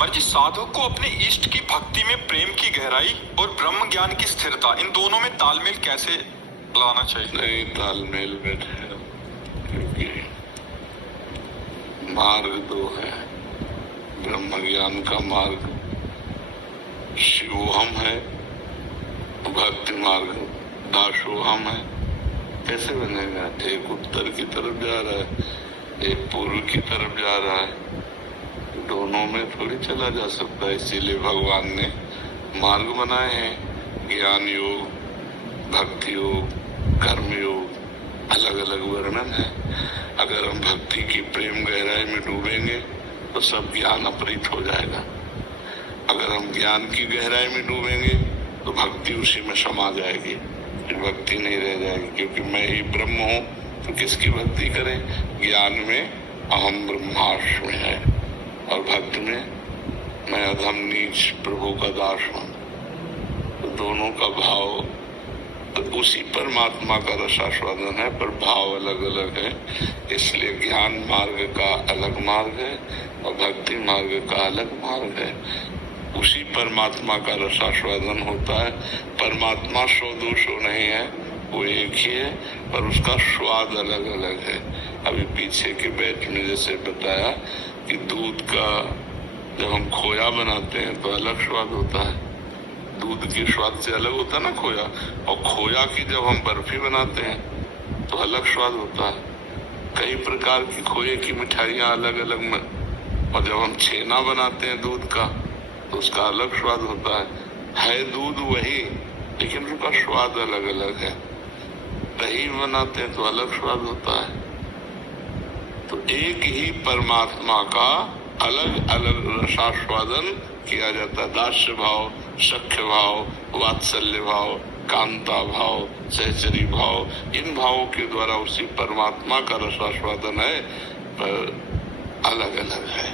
पर जिस साधक को अपने इष्ट की भक्ति में प्रेम की गहराई और ब्रह्म ज्ञान की स्थिरता, इन दोनों में तालमेल कैसे लाना चाहिए? नहीं, तालमेल बैठे, क्योंकि मार्ग दो है। ब्रह्म ज्ञान का मार्ग शिवोहम है, भक्ति मार्ग दासोहम है। कैसे बनेगा? एक उत्तर की तरफ जा रहा है, एक पूर्व की तरफ जा रहा है, दोनों में थोड़ी चला जा सकता है। इसीलिए भगवान ने मार्ग बनाए हैं, ज्ञान योग, भक्ति योग, कर्म योग, अलग अलग वर्णन है। अगर हम भक्ति की प्रेम गहराई में डूबेंगे तो सब ज्ञान अपहृत हो जाएगा। अगर हम ज्ञान की गहराई में डूबेंगे तो भक्ति उसी में समा जाएगी, फिर भक्ति नहीं रह जाएगी। क्योंकि मैं ही ब्रह्म हूँ तो किसकी भक्ति करें? ज्ञान में अहम ब्रह्मास्मि है और भक्ति में मैं अधम नीच प्रभु का दास हूँ। तो दोनों का भाव तो उसी परमात्मा का रसास्वादन है, पर भाव अलग अलग है। इसलिए ज्ञान मार्ग का अलग मार्ग है और भक्ति मार्ग का अलग मार्ग है। उसी परमात्मा का रसास्वादन होता है। परमात्मा सौ दो सौ नहीं है, वो एक ही है, पर उसका स्वाद अलग अलग है। अभी पीछे के बैच में जैसे बताया कि दूध का जब हम खोया बनाते हैं तो अलग स्वाद होता है, दूध के स्वाद से अलग होता है ना खोया। और खोया की जब हम बर्फी बनाते हैं तो अलग स्वाद होता है। कई प्रकार की खोए की मिठाइयाँ अलग अलग में, और जब हम छेना बनाते हैं दूध का तो उसका अलग स्वाद होता है दूध वही, लेकिन उसका स्वाद अलग अलग है। दही बनाते हैं तो अलग स्वाद होता है। तो एक ही परमात्मा का अलग अलग रसास्वादन किया जाता है। दास्य भाव, सख्य भाव, वात्सल्य भाव, कांता भाव, सहचरी भाव, इन भावों के द्वारा उसी परमात्मा का रसास्वादन है, पर अलग अलग है।